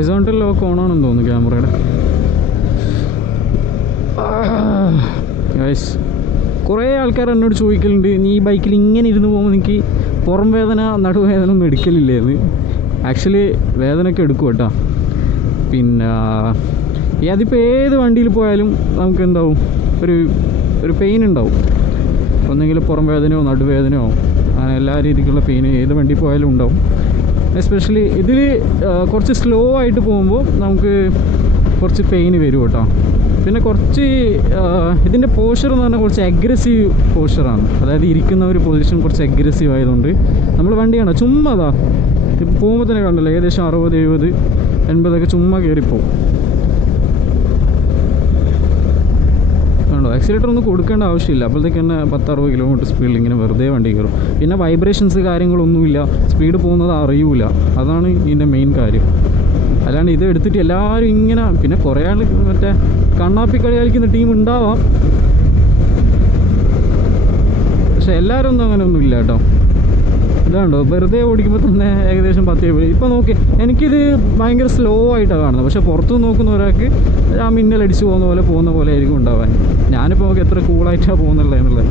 Horizontal lock ഓണാണെന്ന് തോന്നുന്നു ക്യാമറയുടെ. Guys, കുറേ ആൾക്കാർ എന്നോട് ചോദിക്കലുണ്ട്, നീ ഈ ബൈക്കിൽ ഇങ്ങനെ ഇരുന്ന് പോകുമ്പോൾ എനിക്ക് പുറം വേദന നടുവേദന ഒന്നും എടുക്കലില്ലേന്ന്. ആക്ച്വലി വേദനയൊക്കെ എടുക്കും കേട്ടോ. പിന്നെ അതിപ്പോൾ ഏത് വണ്ടിയിൽ പോയാലും നമുക്ക് എന്താവും, ഒരു പെയിൻ ഉണ്ടാവും. ഒന്നെങ്കിൽ പുറം വേദനയോ നടുവേദനയോ അങ്ങനെ എല്ലാ രീതിക്കുള്ള പെയിൻ ഏത് വണ്ടി പോയാലും ഉണ്ടാവും. എസ്പെഷ്യലി ഇതിൽ കുറച്ച് സ്ലോ ആയിട്ട് പോകുമ്പോൾ നമുക്ക് കുറച്ച് പെയിൻ വരും കേട്ടോ. പിന്നെ കുറച്ച് ഇതിൻ്റെ പോസ്ചർ എന്ന് പറഞ്ഞാൽ കുറച്ച് അഗ്രസീവ് പോസ്ചറാണ്. അതായത് ഇരിക്കുന്ന ഒരു പൊസിഷൻ കുറച്ച് അഗ്രസീവ് ആയതുകൊണ്ട് നമ്മൾ വണ്ടിയാണ് ചുമ്മാ ഇപ്പം പോകുമ്പോൾ തന്നെ കണ്ടല്ലോ, ഏകദേശം 60, 70, 80 ചുമ്മാ കയറിപ്പോവും. കണ്ടോ, ആക്സിലേറ്റർ ഒന്നും കൊടുക്കേണ്ട ആവശ്യമില്ല. അപ്പോഴത്തേക്ക് തന്നെ 10-60 കിലോമീറ്റർ സ്പീഡിൽ ഇങ്ങനെ വെറുതെ വണ്ടി കയറും. പിന്നെ വൈബ്രേഷൻസ് കാര്യങ്ങളൊന്നുമില്ല, സ്പീഡ് പോകുന്നത് അറിയൂല. അതാണ് ഇതിൻ്റെ മെയിൻ കാര്യം. അല്ലാണ്ട് ഇത് എടുത്തിട്ട് എല്ലാവരും ഇങ്ങനെ, പിന്നെ കുറേ ആൾ മറ്റേ കണ്ണാപ്പി കളി കളിക്കുന്ന ടീം ഉണ്ടാവാം, പക്ഷെ എല്ലാവരും ഒന്നും അങ്ങനെ ഒന്നും ഇല്ല കേട്ടോ. ഇതാണ്ടോ, വെറുതെ ഓടിക്കുമ്പോൾ തന്നെ ഏകദേശം 10. ഇപ്പോൾ നോക്കി, എനിക്കിത് ഭയങ്കര സ്ലോ ആയിട്ടാണ് കാണുന്നത്, പക്ഷേ പുറത്തു നോക്കുന്ന ഒരാൾക്ക് ആ മിന്നലടിച്ച് പോകുന്ന പോലെ ആയിരിക്കും ഉണ്ടാവാൻ. ഞാനിപ്പോൾ നോക്കി എത്ര കൂളായിട്ടാണ് പോകുന്നുള്ളത് എന്നുള്ളത്.